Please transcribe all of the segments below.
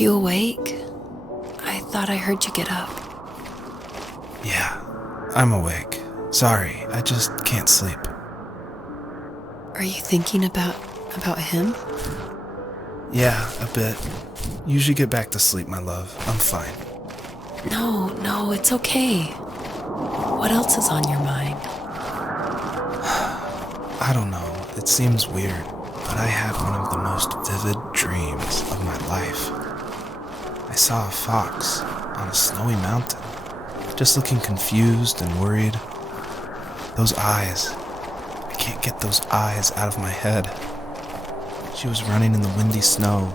you awake? I thought I heard you get up. Yeah, I'm awake. Sorry, I just can't sleep. Are you thinking about him? Yeah, a bit. You should get back to sleep, my love. I'm fine. No, it's okay. What else is on your mind? I don't know, it seems weird, but I had one of the most vivid dreams of my life. I saw a fox on a snowy mountain, just looking confused and worried. Those eyes, I can't get those eyes out of my head. She was running in the windy snow,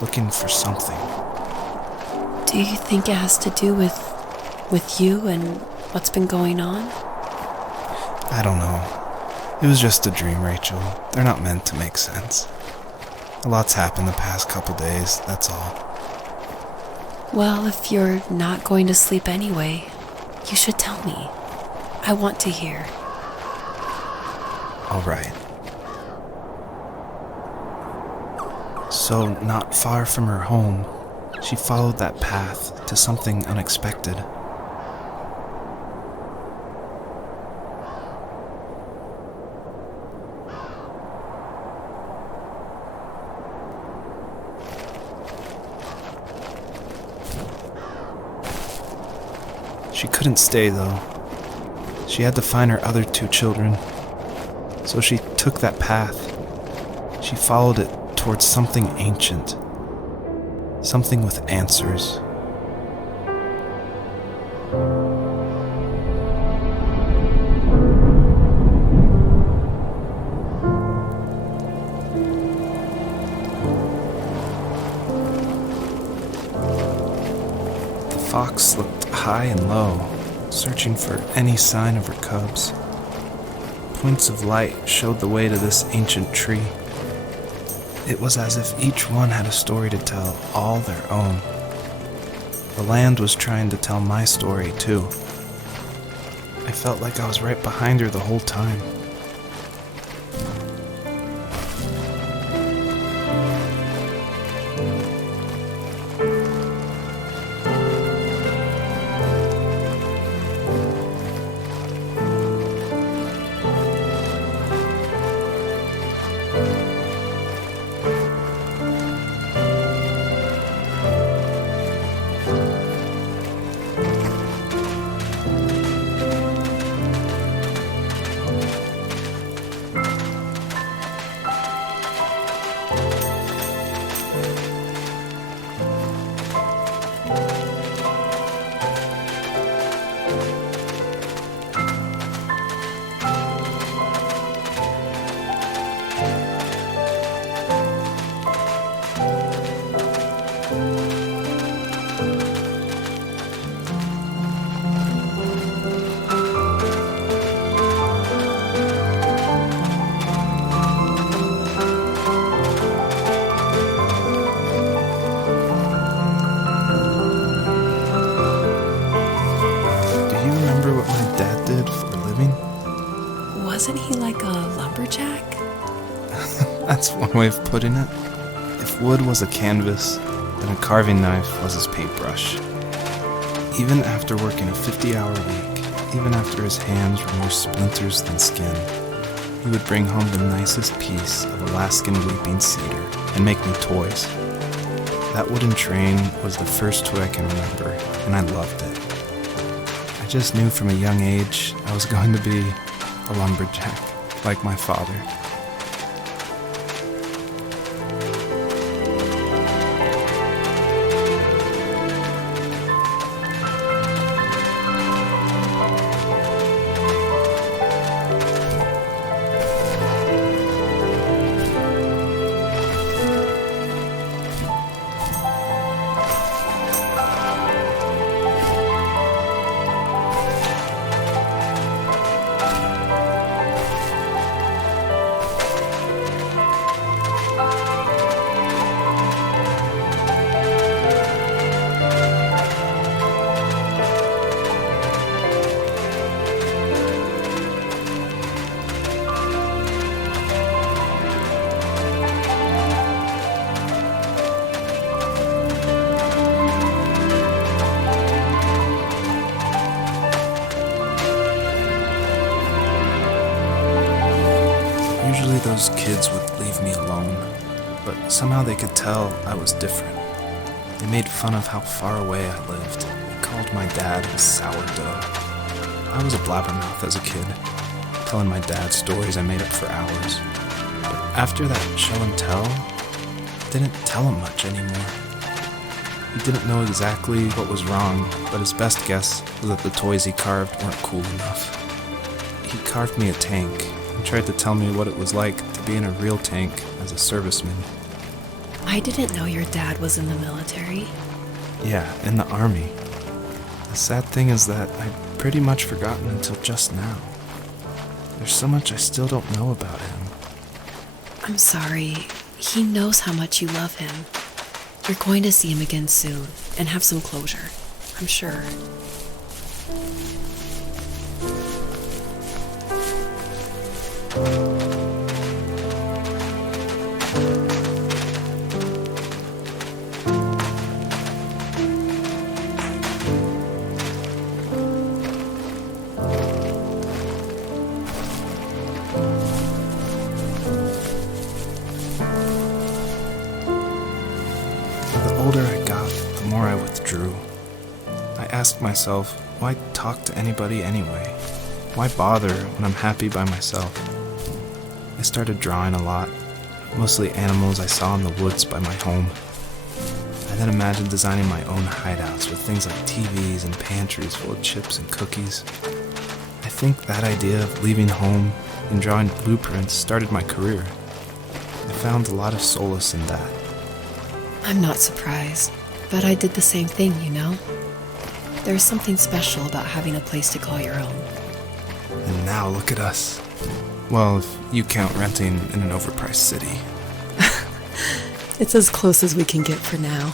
looking for something. Do you think it has to do with you and what's been going on? I don't know. It was just a dream, Rachel. They're not meant to make sense. A lot's happened the past couple days, that's all. Well, if you're not going to sleep anyway, you should tell me. I want to hear. All right. So, not far from her home, she followed that path to something unexpected. She couldn't stay, though. She had to find her other 2 children. So she took that path. She followed it towards something ancient. Something with answers. The fox looked high and low, searching for any sign of her cubs. Points of light showed the way to this ancient tree. It was as if each one had a story to tell, all their own. The land was trying to tell my story, too. I felt like I was right behind her the whole time. Wasn't he like a lumberjack? That's one way of putting it. If wood was a canvas, then a carving knife was his paintbrush. Even after working a 50-hour week, even after his hands were more splinters than skin, he would bring home the nicest piece of Alaskan weeping cedar and make me toys. That wooden train was the first toy I can remember, and I loved it. I just knew from a young age I was going to be a lumberjack, like my father. those kids would leave me alone, but somehow they could tell I was different. They made fun of how far away I lived. They called my dad a sourdough. I was a blabbermouth as a kid, telling my dad stories I made up for hours. But after that show and tell, I didn't tell him much anymore. He didn't know exactly what was wrong, but his best guess was that the toys he carved weren't cool enough. He carved me a tank and tried to tell me what it was like to be in a real tank as a serviceman. I didn't know your dad was in the military. Yeah, in the army. The sad thing is that I'd pretty much forgotten until just now. There's so much I still don't know about him. I'm sorry. He knows how much you love him. You're going to see him again soon and have some closure, I'm sure. The older I got, the more I withdrew. I asked myself, why talk to anybody anyway? Why bother when I'm happy by myself? I started drawing a lot, mostly animals I saw in the woods by my home. I then imagined designing my own hideouts with things like TVs and pantries full of chips and cookies. I think that idea of leaving home and drawing blueprints started my career. I found a lot of solace in that. I'm not surprised, but I did the same thing, you know? There's something special about having a place to call your own. And now look at us. Well, if you count renting in an overpriced city. It's as close as we can get for now.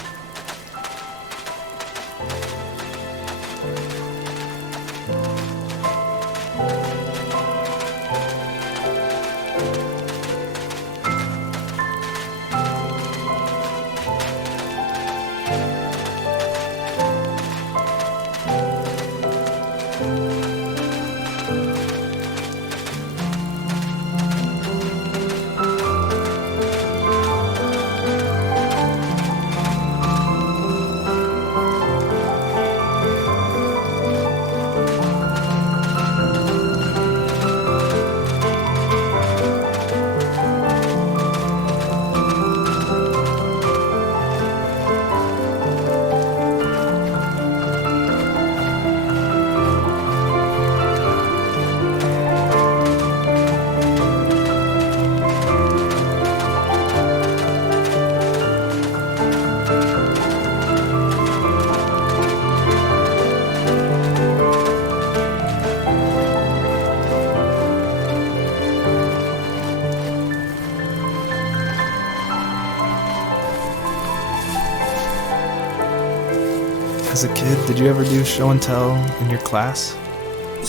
As a kid, did you ever do show and tell in your class?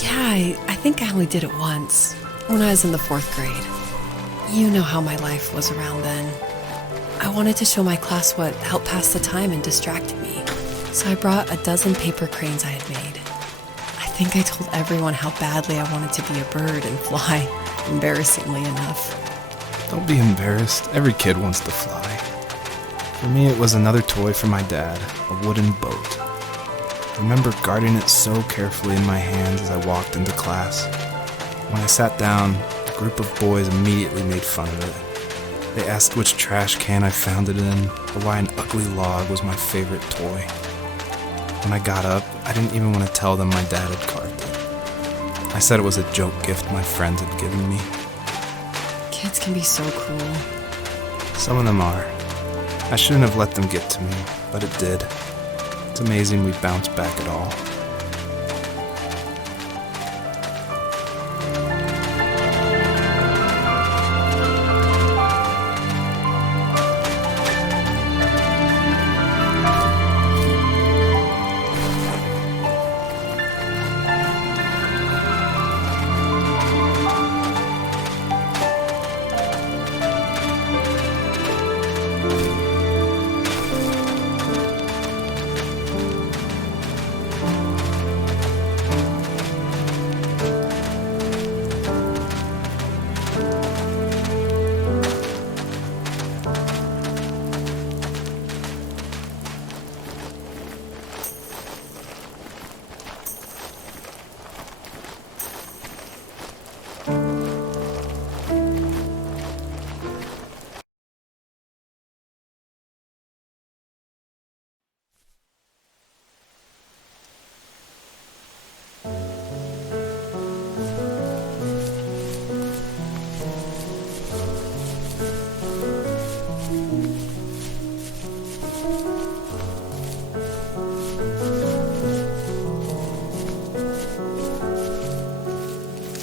Yeah, I think I only did it once, when I was in the 4th grade. You know how my life was around then. I wanted to show my class what helped pass the time and distracted me, so I brought a dozen paper cranes I had made. I think I told everyone how badly I wanted to be a bird and fly, embarrassingly enough. Don't be embarrassed. Every kid wants to fly. For me, it was another toy from my dad, a wooden boat. I remember guarding it so carefully in my hands as I walked into class. When I sat down, a group of boys immediately made fun of it. They asked which trash can I found it in, or why an ugly log was my favorite toy. When I got up, I didn't even want to tell them my dad had carved it. I said it was a joke gift my friends had given me. Kids can be so cruel. Some of them are. I shouldn't have let them get to me, but it did. It's amazing we bounced back at all.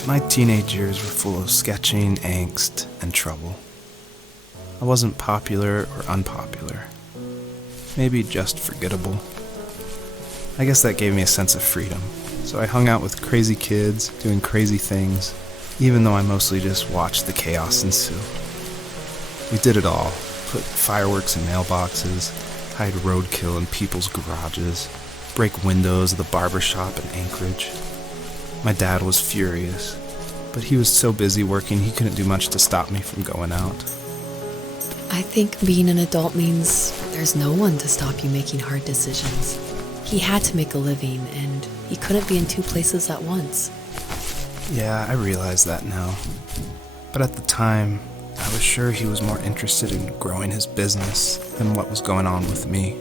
My teenage years were full of sketching, angst, and trouble. I wasn't popular or unpopular. Maybe just forgettable. I guess that gave me a sense of freedom, so I hung out with crazy kids, doing crazy things, even though I mostly just watched the chaos ensue. We did it all. Put fireworks in mailboxes, hide roadkill in people's garages, break windows of the barber shop in Anchorage. My dad was furious, but he was so busy working he couldn't do much to stop me from going out. I think being an adult means there's no one to stop you making hard decisions. He had to make a living, and he couldn't be in two places at once. Yeah, I realize that now. But at the time, I was sure he was more interested in growing his business than what was going on with me.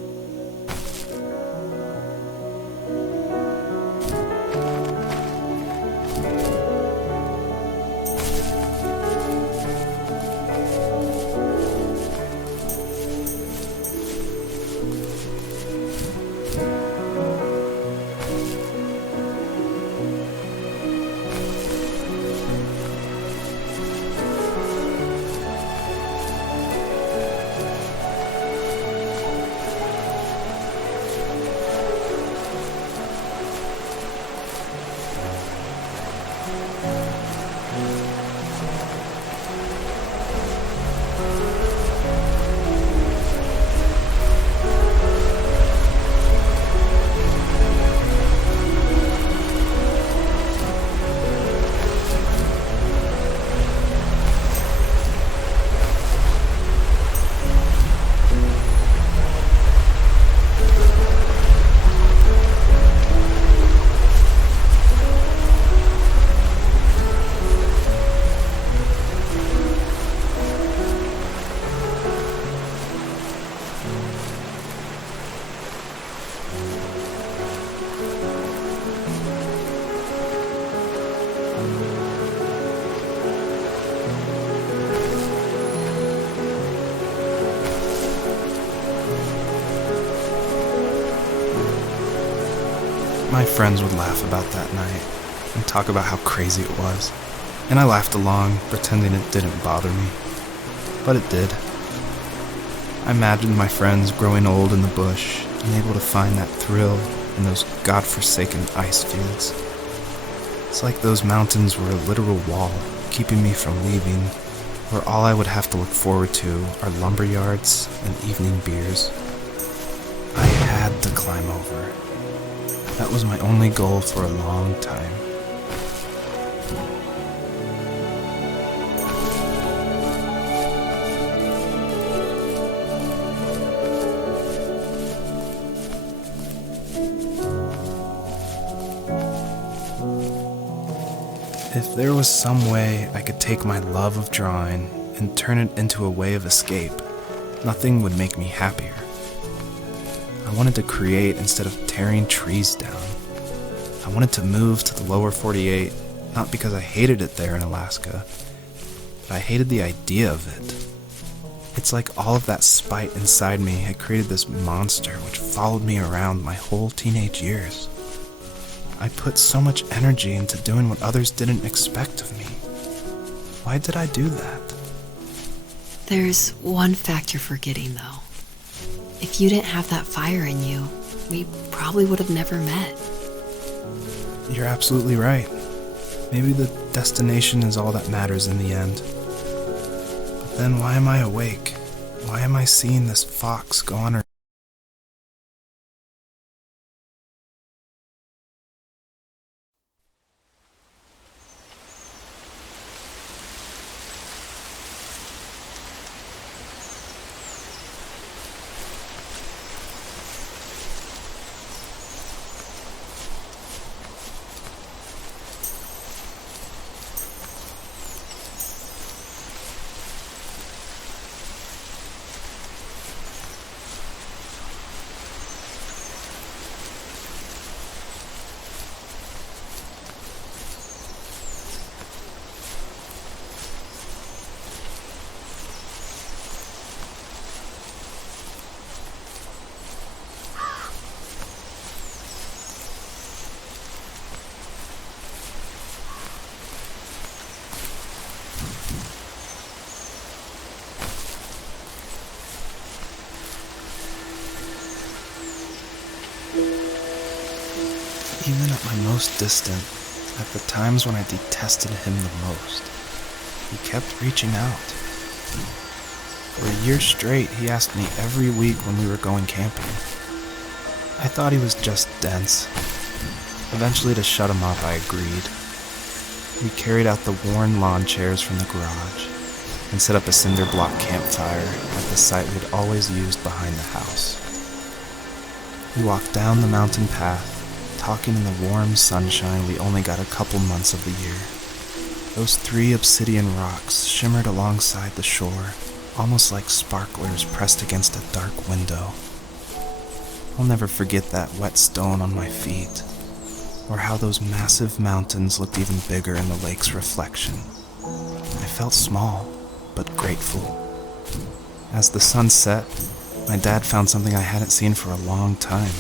My friends would laugh about that night and talk about how crazy it was, and I laughed along, pretending it didn't bother me. But it did. I imagined my friends growing old in the bush and able to find that thrill in those godforsaken ice fields. It's like those mountains were a literal wall keeping me from leaving, where all I would have to look forward to are lumber yards and evening beers. I had to climb over. That was my only goal for a long time. If there was some way I could take my love of drawing and turn it into a way of escape, nothing would make me happier. I wanted to create instead of tearing trees down. I wanted to move to the lower 48, not because I hated it there in Alaska, but I hated the idea of it. It's like all of that spite inside me had created this monster which followed me around my whole teenage years. I put so much energy into doing what others didn't expect of me. Why did I do that? There's one fact you're forgetting, though. If you didn't have that fire in you, we probably would have never met. You're absolutely right. Maybe the destination is all that matters in the end. But then why am I awake? Why am I seeing this fox go on her Even at my most distant, at the times when I detested him the most, he kept reaching out. For a year straight, he asked me every week when we were going camping. I thought he was just dense. Eventually, to shut him up, I agreed. We carried out the worn lawn chairs from the garage and set up a cinder block campfire at the site we'd always used behind the house. We walked down the mountain path, talking in the warm sunshine we only got a couple months of the year. Those 3 obsidian rocks shimmered alongside the shore, almost like sparklers pressed against a dark window. I'll never forget that wet stone on my feet, or how those massive mountains looked even bigger in the lake's reflection. I felt small, but grateful. As the sun set, my dad found something I hadn't seen for a long time.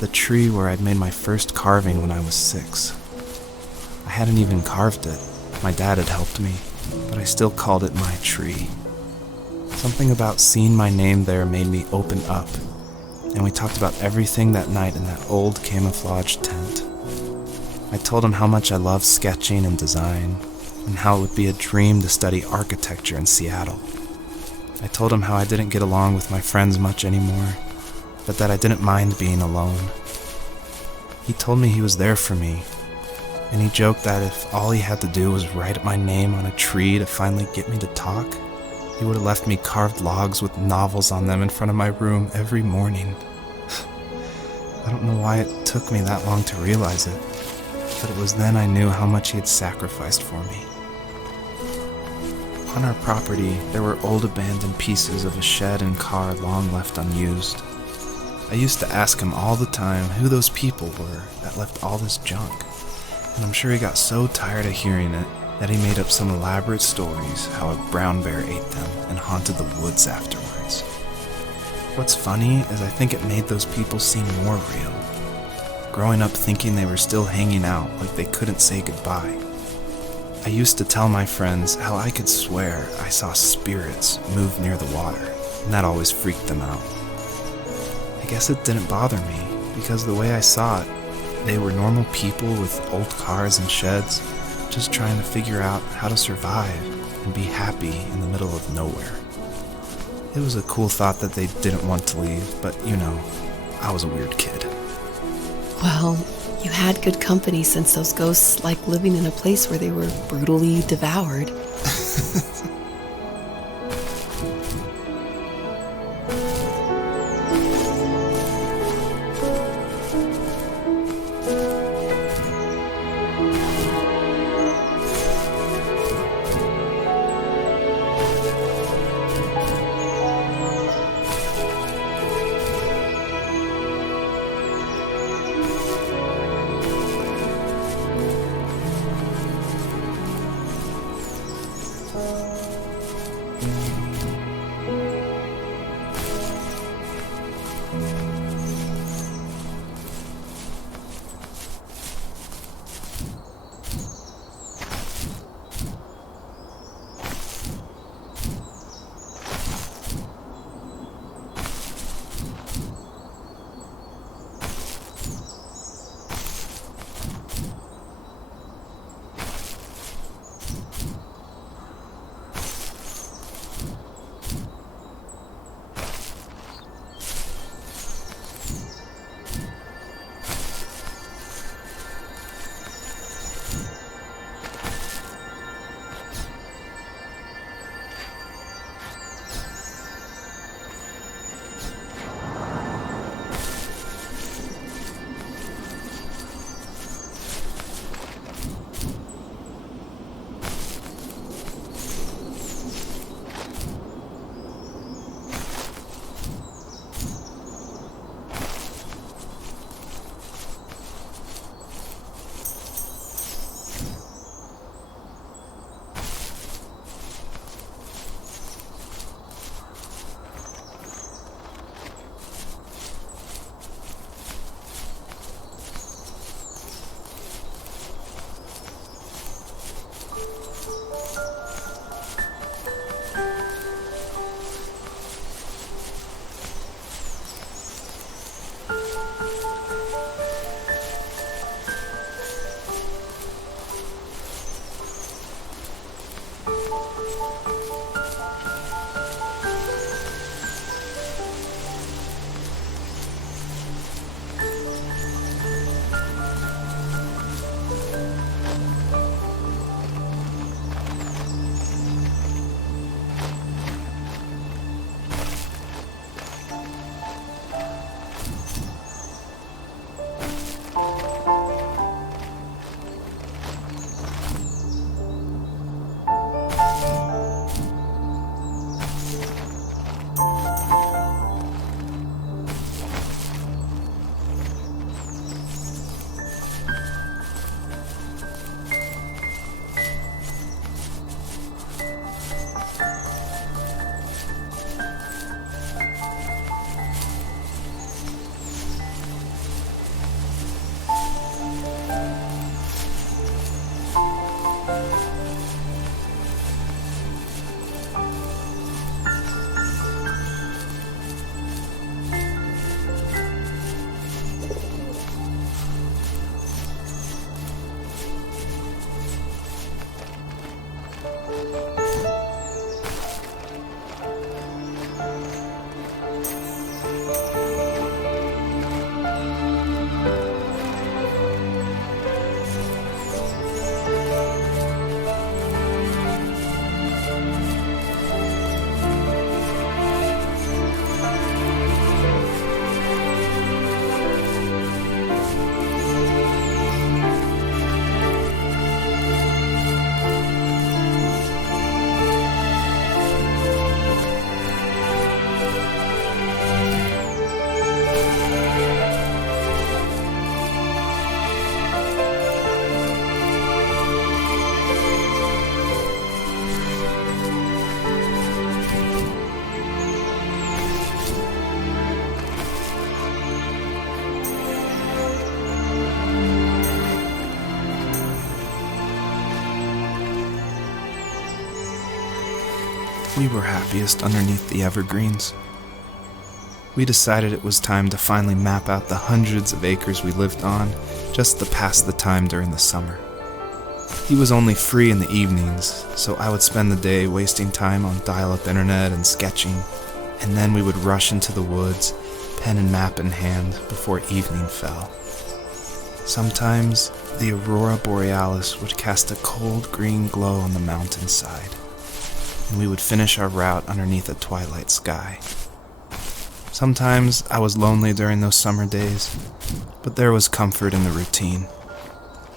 The tree where I'd made my first carving when I was 6. I hadn't even carved it. My dad had helped me, but I still called it my tree. Something about seeing my name there made me open up, and we talked about everything that night in that old camouflage tent. I told him how much I loved sketching and design, and how it would be a dream to study architecture in Seattle. I told him how I didn't get along with my friends much anymore, but that I didn't mind being alone. He told me he was there for me, and he joked that if all he had to do was write my name on a tree to finally get me to talk, he would have left me carved logs with novels on them in front of my room every morning. I don't know why it took me that long to realize it, but it was then I knew how much he had sacrificed for me. On our property, there were old abandoned pieces of a shed and car long left unused. I used to ask him all the time who those people were that left all this junk, and I'm sure he got so tired of hearing it that he made up some elaborate stories how a brown bear ate them and haunted the woods afterwards. What's funny is I think it made those people seem more real, growing up thinking they were still hanging out like they couldn't say goodbye. I used to tell my friends how I could swear I saw spirits move near the water, and that always freaked them out. I guess it didn't bother me, because the way I saw it, they were normal people with old cars and sheds, just trying to figure out how to survive and be happy in the middle of nowhere. It was a cool thought that they didn't want to leave, but I was a weird kid. Well, you had good company since those ghosts like living in a place where they were brutally devoured. We were happiest underneath the evergreens. We decided it was time to finally map out the hundreds of acres we lived on just to pass the time during the summer. He was only free in the evenings, so I would spend the day wasting time on dial-up internet and sketching, and then we would rush into the woods, pen and map in hand, before evening fell. Sometimes, the aurora borealis would cast a cold green glow on the mountainside, and we would finish our route underneath a twilight sky. Sometimes I was lonely during those summer days, but there was comfort in the routine.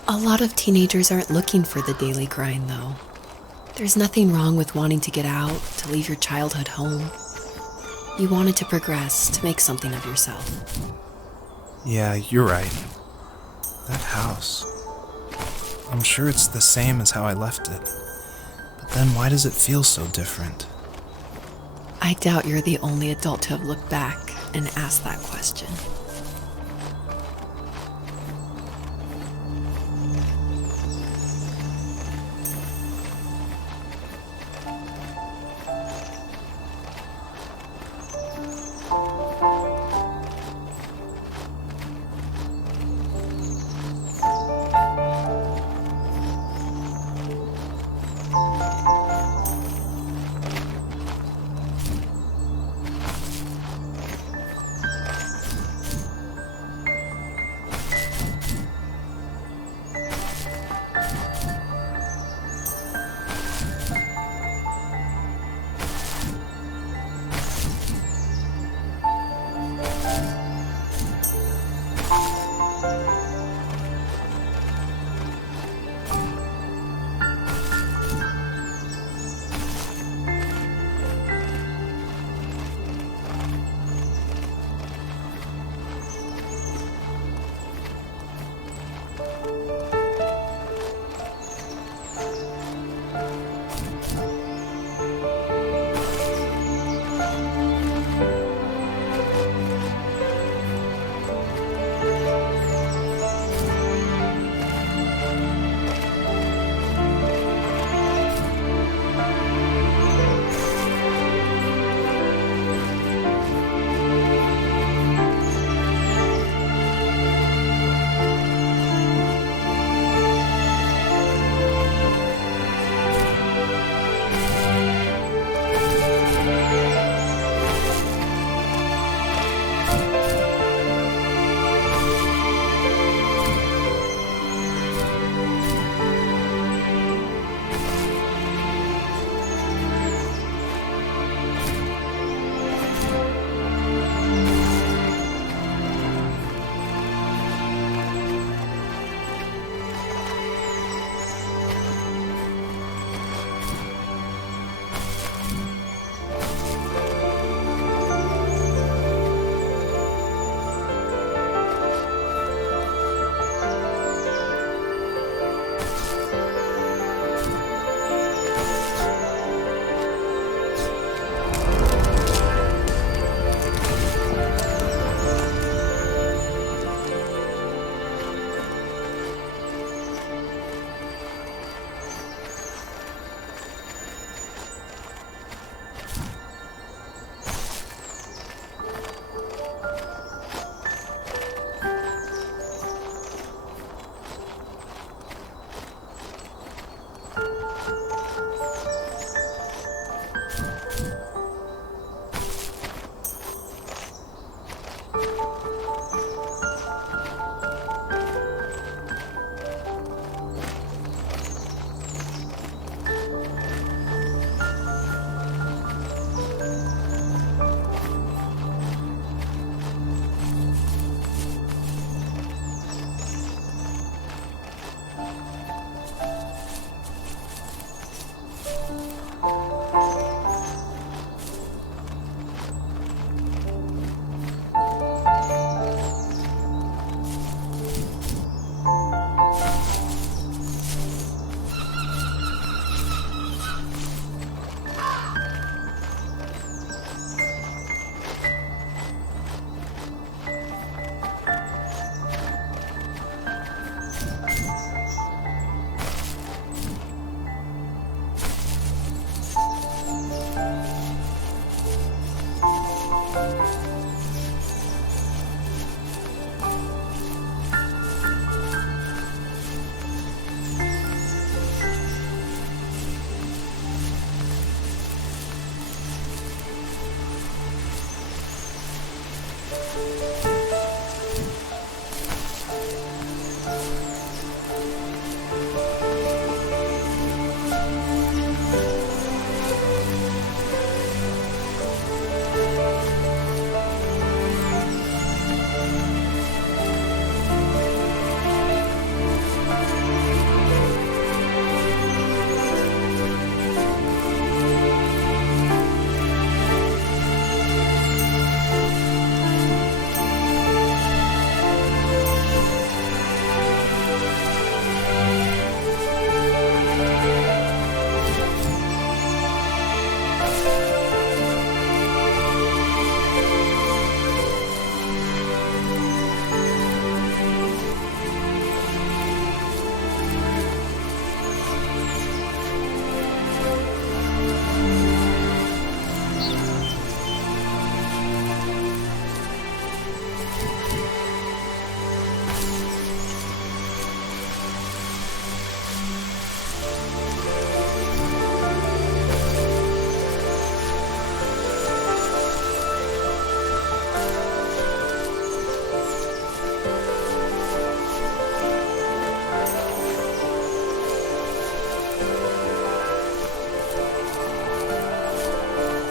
A lot of teenagers aren't looking for the daily grind, though. There's nothing wrong with wanting to get out, to leave your childhood home. You wanted to progress, to make something of yourself. Yeah, you're right. That house. I'm sure it's the same as how I left it. But then why does it feel so different? I doubt you're the only adult to have looked back and asked that question.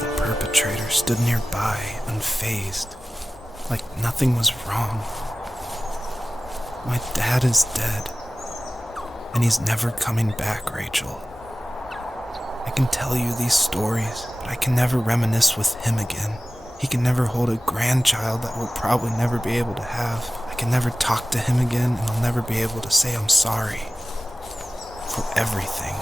The perpetrator stood nearby, unfazed, like nothing was wrong. My dad is dead, and he's never coming back, Rachel. I can tell you these stories, but I can never reminisce with him again. He can never hold a grandchild that we'll probably never be able to have. I can never talk to him again, and I'll never be able to say I'm sorry for everything.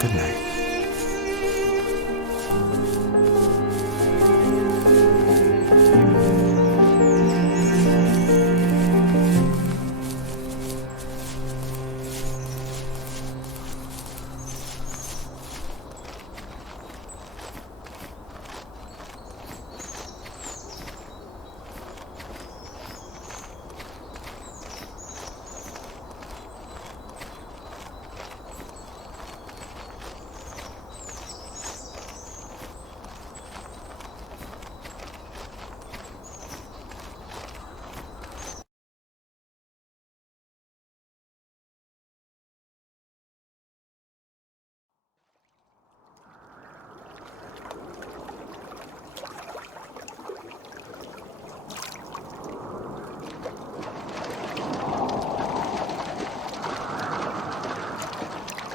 Good night.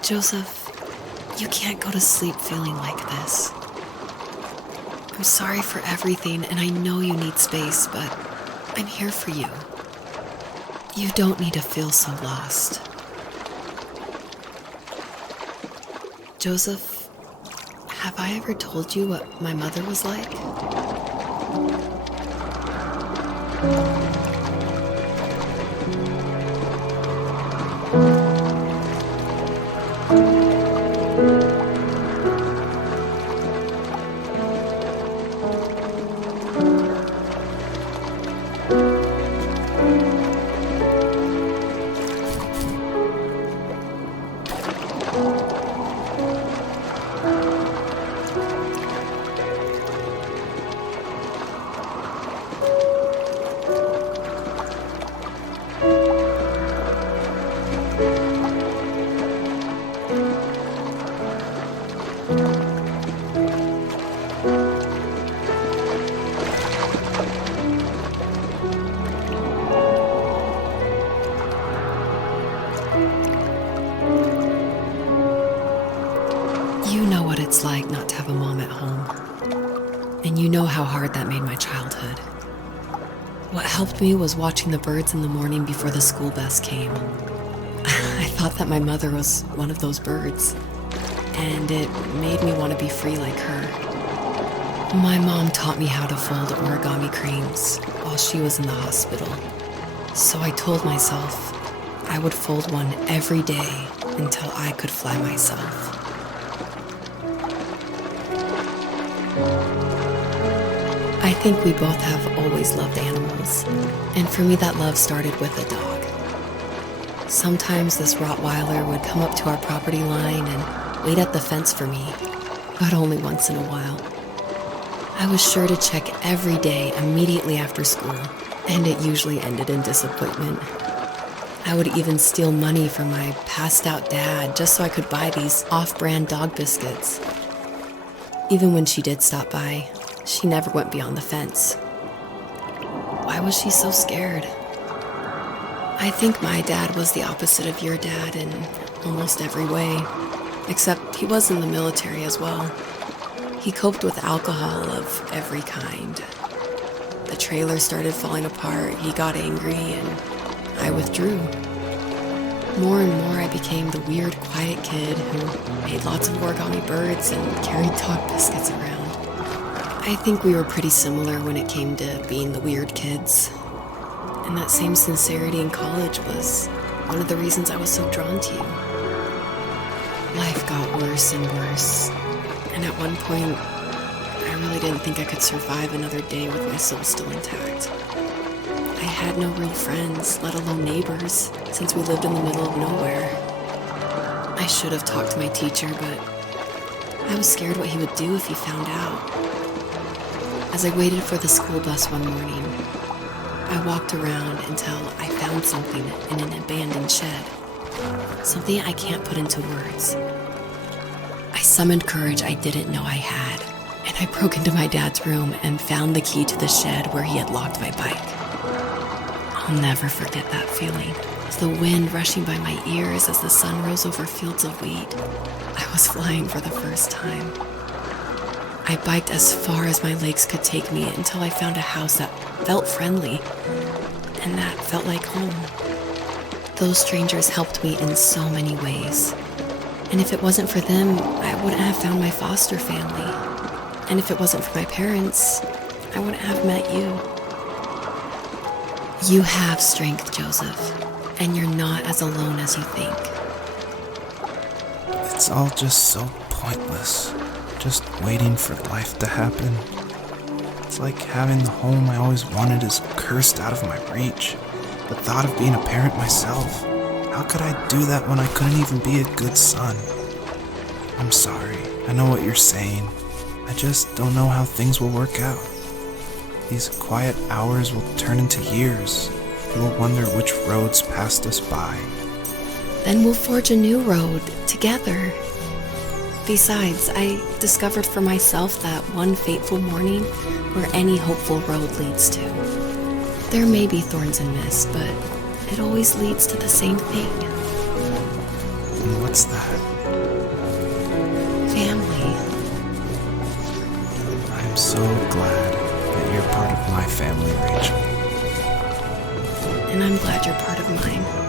Joseph, you can't go to sleep feeling like this. I'm sorry for everything, and I know you need space, but I'm here for you. You don't need to feel so lost. Joseph, have I ever told you what my mother was like? You know what it's like not to have a mom at home. And you know how hard that made my childhood. What helped me was watching the birds in the morning before the school bus came. I thought that my mother was one of those birds, and it made me want to be free like her. My mom taught me how to fold origami cranes while she was in the hospital. So I told myself I would fold one every day until I could fly myself. I think we both have always loved animals, and for me that love started with a dog. Sometimes this Rottweiler would come up to our property line and wait at the fence for me, but only once in a while. I was sure to check every day immediately after school, and it usually ended in disappointment. I would even steal money from my passed-out dad just so I could buy these off-brand dog biscuits. Even when she did stop by, she never went beyond the fence. Why was she so scared? I think my dad was the opposite of your dad in almost every way, except he was in the military as well. He coped with alcohol of every kind. The trailer started falling apart, he got angry, and I withdrew. More and more I became the weird, quiet kid who made lots of origami birds and carried dog biscuits around. I think we were pretty similar when it came to being the weird kids. And that same sincerity in college was one of the reasons I was so drawn to you. Life got worse and worse, and at one point, I really didn't think I could survive another day with my soul still intact. I had no real friends, let alone neighbors, since we lived in the middle of nowhere. I should have talked to my teacher, but I was scared what he would do if he found out. As I waited for the school bus one morning, I walked around until I found something in an abandoned shed. Something I can't put into words. I summoned courage I didn't know I had, and I broke into my dad's room and found the key to the shed where he had locked my bike. I'll never forget that feeling. The wind rushing by my ears as the sun rose over fields of wheat. I was flying for the first time. I biked as far as my legs could take me until I found a house that felt friendly, and that felt like home. Those strangers helped me in so many ways. And if it wasn't for them, I wouldn't have found my foster family. And if it wasn't for my parents, I wouldn't have met you. You have strength, Joseph, and you're not as alone as you think. It's all just so pointless. Just waiting for life to happen. It's like having the home I always wanted is cursed out of my reach. The thought of being a parent myself. How could I do that when I couldn't even be a good son? I'm sorry. I know what you're saying. I just don't know how things will work out. These quiet hours will turn into years. We'll wonder which roads passed us by. Then we'll forge a new road together. Besides, I discovered for myself that one fateful morning where any hopeful road leads to. There may be thorns and mist, but it always leads to the same thing. And what's that? so glad that you're part of my family, Rachel. And I'm glad you're part of mine.